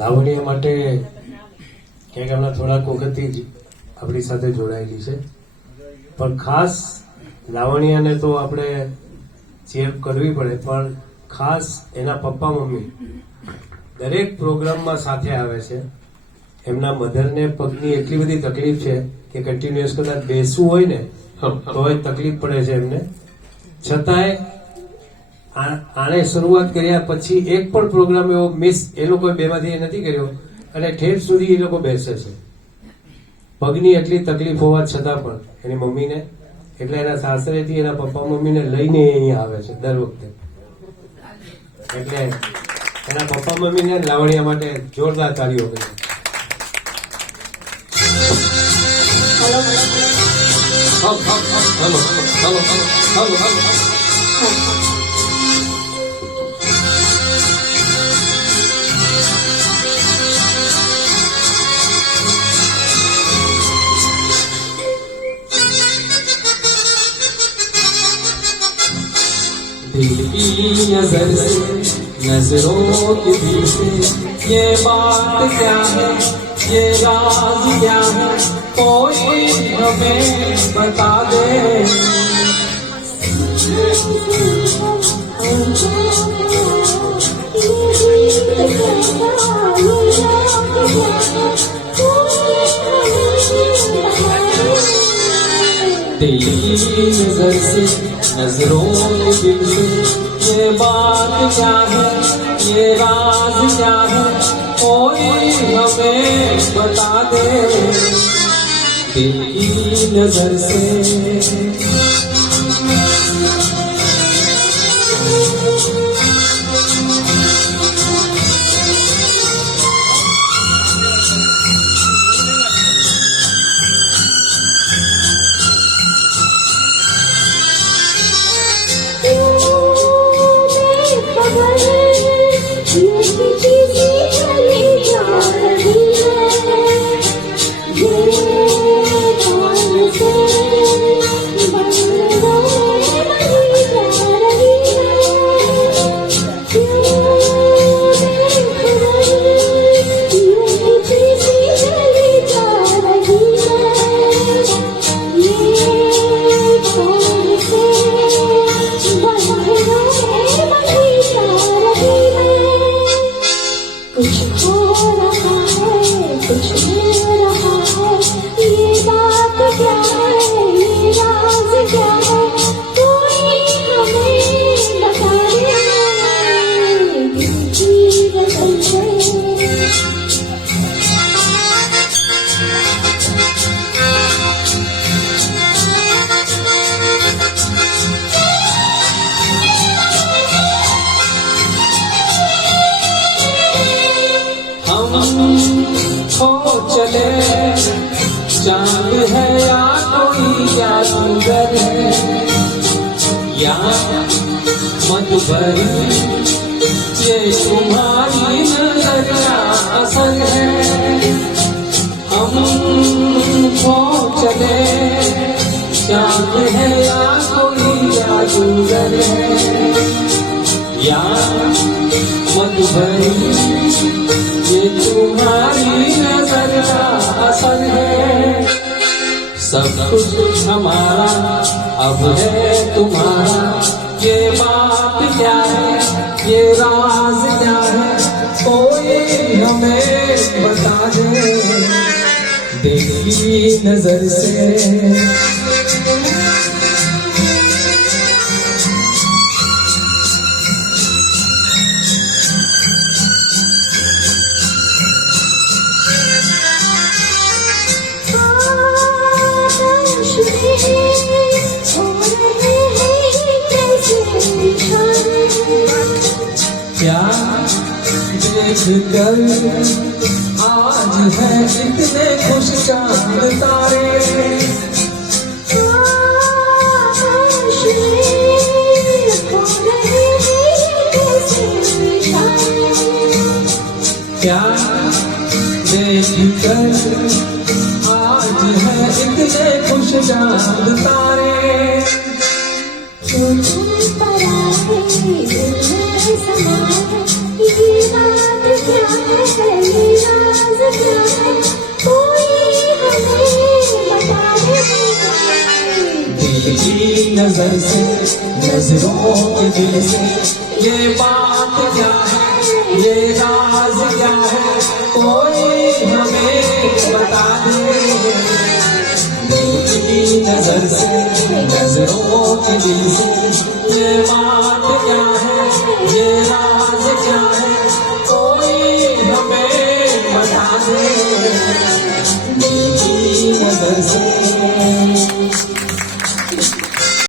લાવણ્ય માટે ક્યાંક હમણાં થોડાક વખતથી જ આપણી સાથે જોડાયેલી છે, પણ ખાસ લાવણ્યને તો આપણે ચેર કરવી પડે, પણ ખાસ એના પપ્પા મમ્મી દરેક પ્રોગ્રામમાં સાથે આવે છે. એમના મધરને પગની એટલી બધી તકલીફ છે કે કન્ટિન્યુઅસ કદાચ બેસવું હોય ને તો તકલીફ પડે છે એમને, છતાંય આને શરૂઆત કર્યા પછી એક પણ પ્રોગ્રામ એવો મિસ એ લોકો બેમાંથી નથી કર્યો અને ઠેર સુધી એ લોકો બેસે છે. પગની એટલી તકલીફ હોવા છતાં પણ એની મમ્મીને, એટલે એના સાસરેથી એના પપ્પા મમ્મીને લઈને અહીંયા આવે છે દર વખતે. એટલે એના પપ્પા મમ્મીને લાવણ્ય માટે જોરદાર તાળીઓ કરી. दिल की नजर से नजरों के दिल से ये बात क्या है, ये राज क्या है, कोई हमें बता दे. दिल की नजर से नजरों के दिल से ये बात क्या है, ये राज क्या है, कोई हमें बता दे. दिल की नजर से चले चांद है या कोई जादूगर है, या मधुबरी ये तुम्हारी नजर का असर है. हम खो चले चांद है या कोई जादूगर है, या मधुबरी ये तुम्हारी नजर का असर है. सब कुछ हमारा अब है तुम्हारा, ये बात क्या है, ये राज क्या है, कोई हमें बता दे. देखी नजर से क्या देख कर आज है इतने खुश चांद तारे, क्या देख कर आज है इतने खुश चांद तारे. दिल की नजर से नजरों के दिल से ये बात क्या है ये राज क्या है कोई हमें बता दे दिल की नजर से नजरों के दिल से ये बात क्या है ये राज क्या है कोई हमें बता दे दिल की नजर से